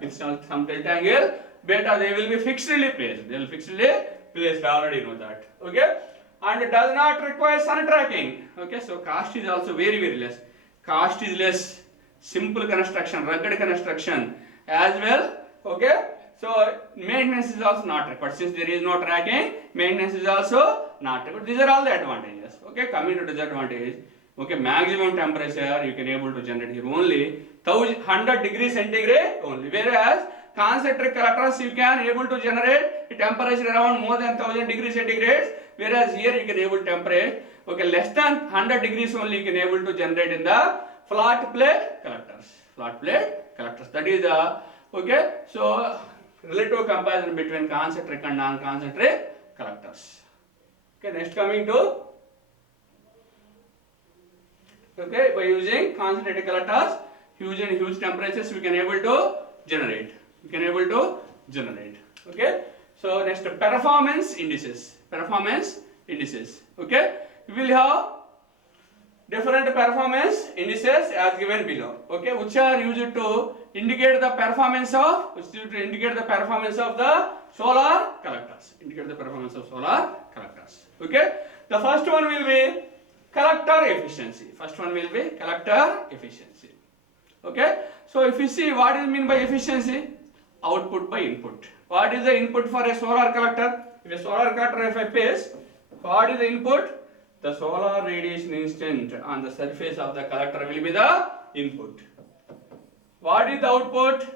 with some tilt angle beta, they will be fixedly placed. They will fixedly placed, already know that. Okay, and it does not require sun tracking. Okay, so cost is also very less. Cost is less. Simple construction, rugged construction as well. Okay, so maintenance is also not required. Since there is no tracking, maintenance is also not required. These are all the advantages. Okay, coming to disadvantage. Okay, maximum temperature you can able to generate here only 100 degrees centigrade only, whereas concentric collectors you can able to generate a temperature around more than 1000 degrees centigrade, whereas here you can able temperature, okay, less than 100 degrees only you can able to generate in the flat plate collectors. Flat plate collectors, that is the, okay, so relative comparison between concentric and non-concentric collectors. Okay, next coming to, okay, by using concentrated collectors, huge temperatures we can able to generate. We can able to generate. Okay, so next, performance indices. Performance indices. Okay, we will have different performance indices as given below. Okay, which are used to indicate the performance of, the solar collectors. Indicate the performance of solar collectors. Okay, the first one will be collector efficiency. First one will be collector efficiency. Okay, so if you see what is mean by efficiency, output by input. What is the input for a solar collector? If a solar collector, if I place, what is the input? The solar radiation instant on the surface of the collector will be the input. What is the output?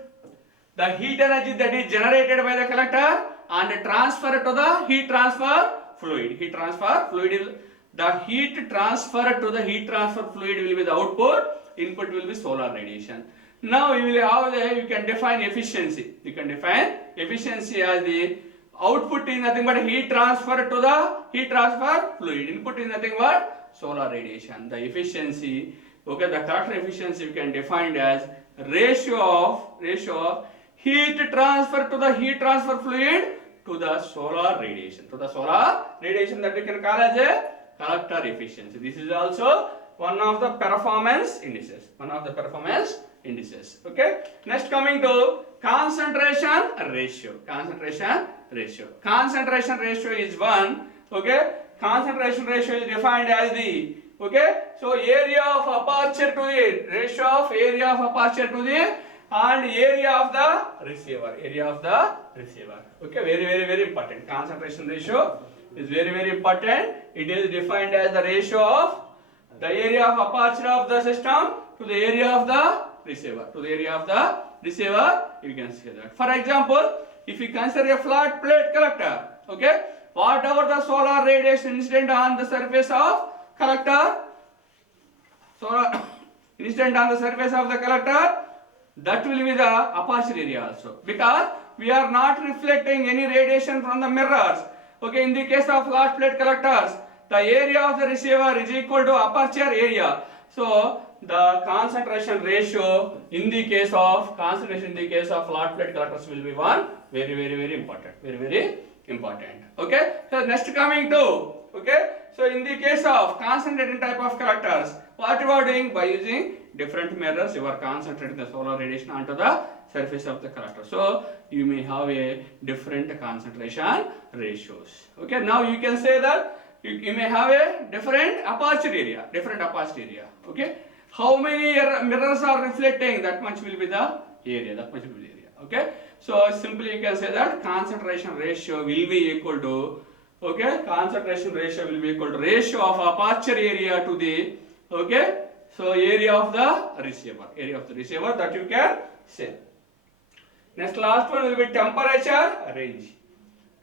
The heat energy that is generated by the collector and transfer to the heat transfer fluid. Heat transfer fluid, the heat transfer to the heat transfer fluid will be the output. Input will be solar radiation. Now we will have the, you can define efficiency. You can define efficiency as the output is nothing but heat transfer to the heat transfer fluid. Input is nothing but solar radiation. The efficiency, okay, the collector efficiency we can define as ratio of heat transfer to the heat transfer fluid to the solar radiation. To the solar radiation, that we can call as a collector efficiency. This is also one of the performance indices. One of the performance indices. Okay. Next, coming to concentration ratio. Concentration ratio. Concentration ratio is 1. Okay. Concentration ratio is defined as the, okay, so area of aperture to the, ratio of area of aperture to the and area of the receiver. Area of the receiver. Okay. Very important. Concentration ratio is very important. It is defined as the ratio of the area of aperture of the system to the area of the receiver. To the area of the receiver, you can see that. For example, if you consider a flat plate collector, okay, whatever the solar radiation incident on the surface of collector, solar incident on the surface of the collector, that will be the aperture area also, because we are not reflecting any radiation from the mirrors. Okay, in the case of flat plate collectors, the area of the receiver is equal to aperture area. So the concentration ratio in the case of flat plate collectors will be 1. Very important. Very important. Okay. So next, coming to, okay, so in the case of concentrated type of collectors, what you are doing? By using different mirrors, you are concentrating the solar radiation onto the surface of the collector. So you may have a different concentration ratios. Okay. Now you can say that you may have a different aperture area. Okay. How many mirrors are reflecting? That much will be the area. Okay. So simply you can say that concentration ratio will be equal to, okay, concentration ratio will be equal to ratio of aperture area to the, okay, so area of the receiver. That you can say. Next, last one will be temperature range.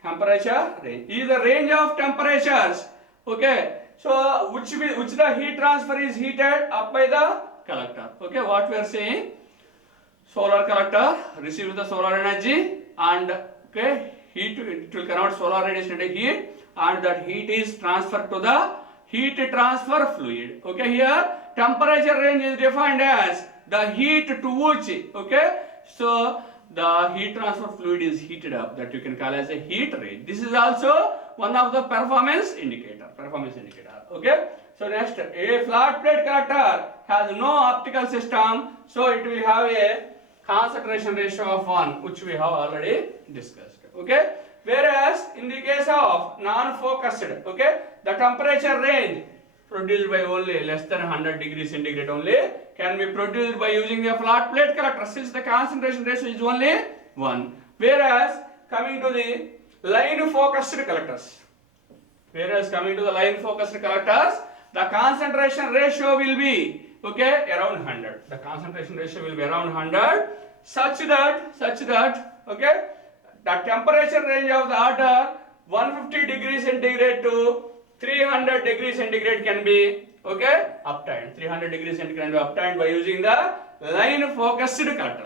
Temperature range is the range of temperatures. Okay. So which the heat transfer is heated up by the collector. Okay. What we are saying? Solar collector receives the solar energy and, okay, heat, it will convert solar radiation into heat, and that heat is transferred to the heat transfer fluid. Okay. Here temperature range is defined as the heat to which, okay, so the heat transfer fluid is heated up, that you can call as a heat range. This is also one of the performance indicator. Okay. So next, a flat plate collector has no optical system, so it will have a concentration ratio of 1, which we have already discussed. Okay. Whereas in the case of non-focused, okay, the temperature range produced by only less than 100 degrees centigrade only can be produced by using a flat plate collector, since the concentration ratio is only 1. Whereas coming to the line focused collectors, the concentration ratio will be, okay, around 100. The concentration ratio will be around 100, such that okay, the temperature range of the order 150 degrees centigrade to 300 degrees centigrade can be, okay, obtained. 300 degrees centigrade can be obtained by using the line focused collector.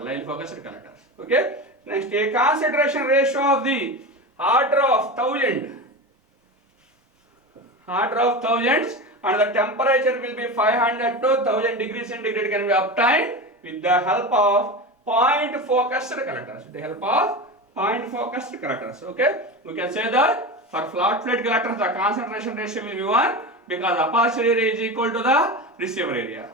Okay. Next, a concentration ratio of the order of thousands, and the temperature will be 500 to 1000 degrees centigrade can be obtained with the help of point focused collectors. Okay, we can say that for flat plate collectors the concentration ratio will be 1, because aperture area is equal to the receiver area,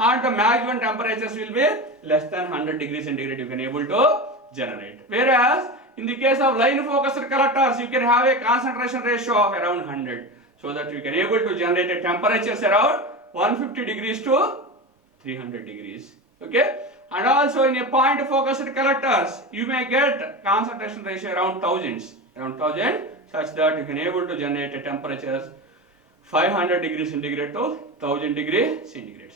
and the maximum temperatures will be less than 100 degrees centigrade you can able to generate. Whereas in the case of line focused collectors, you can have a concentration ratio of around 100, so that you can able to generate a temperatures around 150 degrees to 300 degrees. Okay, and also in a point focused collectors you may get concentration ratio around 1000, such that you can able to generate a temperatures 500 degrees centigrade to 1000 degrees centigrade.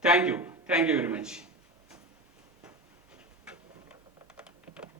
Thank you very much.